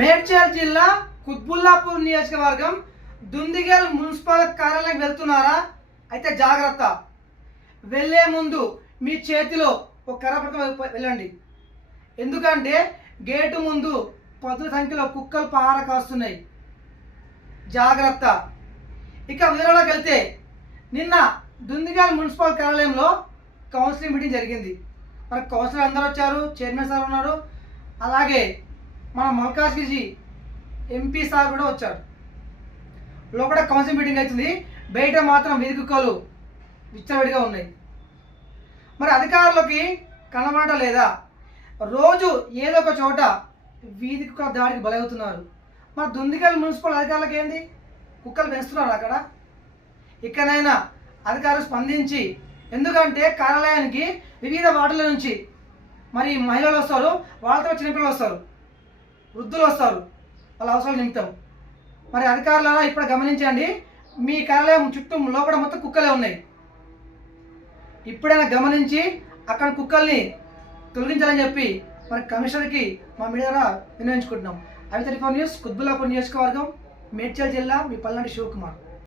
మేడ్చల్ జిల్లా కుత్బుల్లాపూర్ నియోజకవర్గం దుందిగల్ మున్సిపల్ కార్యాలయం వెళ్తున్నారా? అయితే జాగ్రత్త. వెళ్ళే ముందు మీ చేతిలో ఒక కర్ర వెళ్ళండి. ఎందుకంటే గేటు ముందు పదుల సంఖ్యలో కుక్కలు పహార కాస్తున్నాయి జాగ్రత్త. ఇక వివరాలకు వెళ్తే నిన్న దుందిగల్ మున్సిపల్ కార్యాలయంలో కౌన్సిలింగ్ మీటింగ్ జరిగింది. మరి కౌన్సిలర్ అందరూ వచ్చారు చైర్మన్ సార్ ఉన్నారు. అలాగే మన మల్కాజ్గిరి ఎంపీ సార్ కూడా వచ్చారు. లోపల కౌన్సిల్ మీటింగ్ అవుతుంది. బయట మాత్రం వీధి కుక్కలు విచ్చలవిడిగా ఉన్నాయి. మరి అధికారులకి కనబడటం లేదా? రోజు ఏదో ఒక చోట వీధి కుక్కల దాడికి బలవుతున్నారు. మరి దుందికల్ మున్సిపల్ అధికారులకు ఏంది? కుక్కలు పెంచుతున్నారు అక్కడ? ఇక్కడైనా అధికారులు స్పందించి ఎందుకంటే కార్యాలయానికి వివిధ వార్డుల నుంచి మరి మహిళలు వస్తారు వాళ్ళతో చిన్నపిల్లలు వస్తారు. వృద్ధులు వస్తారు. వాళ్ళ అవసరాలు నింపుతాం మరి అధికారులారా ఇప్పుడు గమనించండి. మీ కార్యాలయం చుట్టూ లోపల మొత్తం కుక్కలే ఉన్నాయి. ఇప్పుడైనా గమనించి అక్కడ కుక్కల్ని తొలగించాలని చెప్పి మరి కమిషనర్కి మా మీడియా ద్వారా వినియోగించుకుంటున్నాం అవి న్యూస్ కుద్బుల్లాపూర్ నియోజకవర్గం మేడ్చల్ జిల్లా మీ పల్నాడు శివకుమార్.